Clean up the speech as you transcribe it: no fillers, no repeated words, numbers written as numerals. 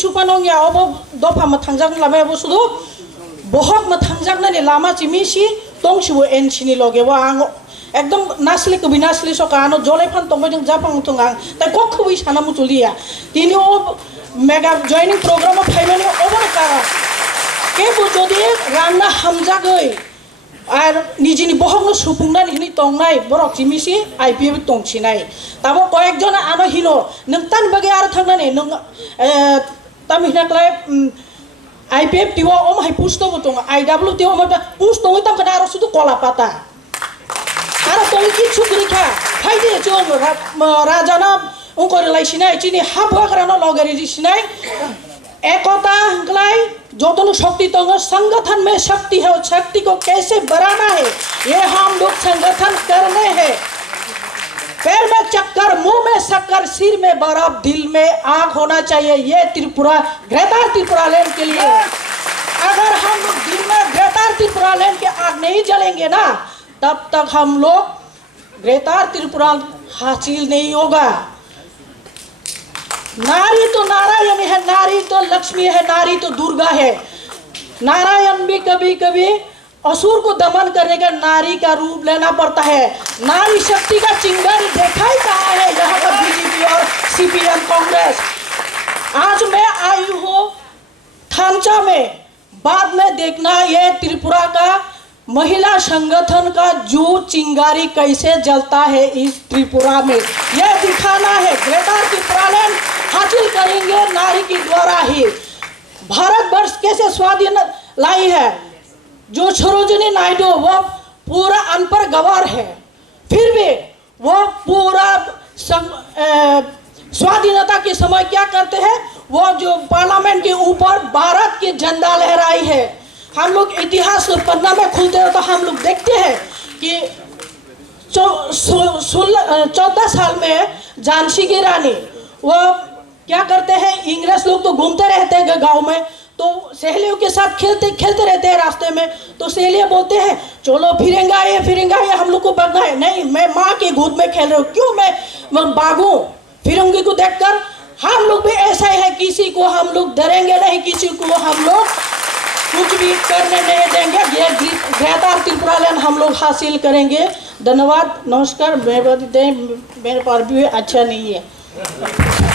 चुपानों या अब दफा में थांजाक लामे वो सुधो बहुत में थांजाक ने लामा चिमिसी तोंग शिवो एनसिनी लगे वो आंगो एकदम नासली कभी नासली सोकानो जोले फन तोंग बजंग जापांग तोंग आंग ताई कोक कभी साना मुचुलिया तीनी ओ मेगा जॉइनिंग प्रोग्राम में फाइमेने ओवर का के वो जो दिए रान्ना हमजा गई और निजिनी बहुत नो सुपुंगना निहिनी तोंगनाय बरक चिमिसी आईपीएफ तोंगसिनाय ताबो कयेक जन आनो हिनो नोंतान बगे आरो थांनानै नों तामिनाक्लाय आईपीएफ टिवा ओम हाय पुस्तो बतों आईडब्ल्यू टिवा मत पुस्तो इ तम कना आरो सुदु कला पाता आरो तों कि छुकरिखा फाइदे जो राजाना उनको रिलाइसिनाय चिनी हाबवा करानो लगेरि दिसिनाय एकता हंगलाई जो दोनों शक्ति तो संगठन में शक्ति है उस शक्ति को कैसे बढ़ाना है ये हम लोग संगठन करने हैं पैर में चक्कर मुंह में शक्कर सिर में बर्फ दिल में आग होना चाहिए ये त्रिपुरा ग्रेटर त्रिपुरा लैंड के लिए अगर हम लोग दिल में ग्रेटर त्रिपुरा लैंड के आग नहीं जलेंगे ना तब तक हम लोग ग्रेटर त्रिपुरा हासिल नहीं होगा। नारी तो नारायण है, नारी तो लक्ष्मी है, नारी तो दुर्गा है। नारायण भी कभी कभी असुर को दमन करने का नारी का रूप लेना पड़ता है। नारी शक्ति का चिंगारी देखा ही कहाँ है यहाँ पर बीजेपी और सीपीएम कांग्रेस। आज मैं आई हूँ थानचा में, बाद में देखना ये त्रिपुरा का महिला संगठन का जो चिंगारी कैसे जलता है इस त्रिपुरा में, यह दिखाना है। ग्रेटर त्रिपुरा लैंड हासिल करेंगे नारी के द्वारा ही। भारतवर्ष कैसे स्वाधीन लाई है, जो सरोजिनी नायडू वो पूरा अनपढ़ गवार है, फिर भी वो पूरा स्वाधीनता के समय क्या करते हैं, वो जो पार्लियामेंट के ऊपर भारत की झंडा लहराई है। हम लोग इतिहास पन्ना में खुलते हैं तो हम लोग देखते हैं कि 14 साल में झांसी की रानी वो क्या करते हैं, इंग्रज लोग तो घूमते रहते हैं गांव में, तो सहेलियों के साथ खेलते रहते हैं रास्ते में, तो सहेलियां बोलते हैं चलो फिरेंगा ये हम लोग को भागना है। नहीं, मैं माँ के गोद में खेल रहा हूँ, क्यों मैं भागूं फिरंगी को देखकर। हम लोग भी ऐसा ही है, किसी को हम लोग डरेंगे नहीं, किसी को हम लोग कुछ भी करने नहीं देंगे। ये ग्रेटर त्रिपुरा लैंड हम लोग हासिल करेंगे। धन्यवाद, नमस्कार। मेरे पर भी अच्छा नहीं है।